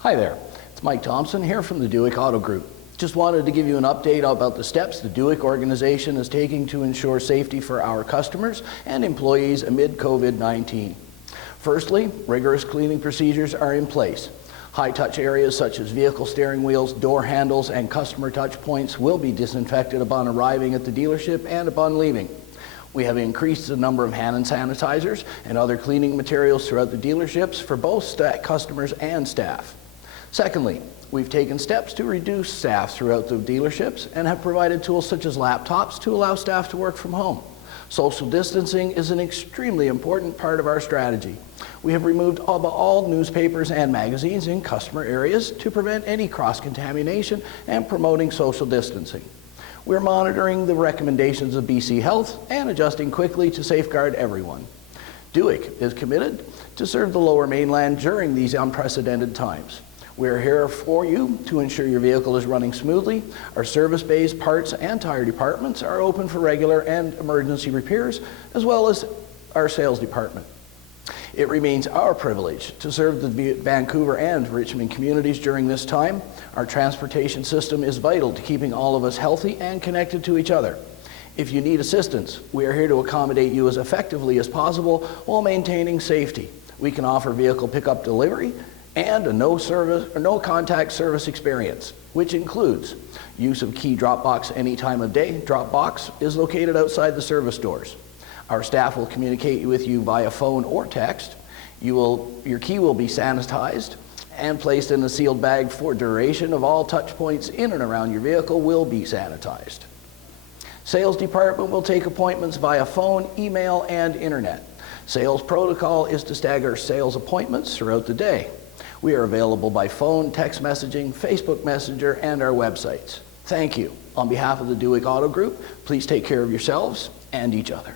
Hi there, it's Mike Thompson here from the Dueck Auto Group. Just wanted to give you an update about the steps the Dueck organization is taking to ensure safety for our customers and employees amid COVID-19. Firstly, rigorous cleaning procedures are in place. High-touch areas such as vehicle steering wheels, door handles, and customer touch points will be disinfected upon arriving at the dealership and upon leaving. We have increased the number of hand and sanitizers and other cleaning materials throughout the dealerships for both customers and staff. Secondly, we've taken steps to reduce staff throughout the dealerships and have provided tools such as laptops to allow staff to work from home. Social distancing is an extremely important part of our strategy. We have removed all newspapers and magazines in customer areas to prevent any cross-contamination and promoting social distancing. We're monitoring the recommendations of BC Health and adjusting quickly to safeguard everyone. Dueck is committed to serve the Lower Mainland during these unprecedented times. We're here for you to ensure your vehicle is running smoothly. Our service bays, parts, and tire departments are open for regular and emergency repairs, as well as our sales department. It remains our privilege to serve the Vancouver and Richmond communities during this time. Our transportation system is vital to keeping all of us healthy and connected to each other. If you need assistance, we are here to accommodate you as effectively as possible while maintaining safety. We can offer vehicle pickup delivery and a no contact service experience, which includes use of key drop box any time of day. Drop box is located outside the service doors. Our staff will communicate with you via phone or text. Your key will be sanitized and placed in a sealed bag for duration of all touch points in and around your vehicle will be sanitized. Sales department will take appointments via phone, email, and internet. Sales protocol is to stagger sales appointments throughout the day. We are available by phone, text messaging, Facebook Messenger, and our websites. Thank you. On behalf of the Dueck Auto Group, please take care of yourselves and each other.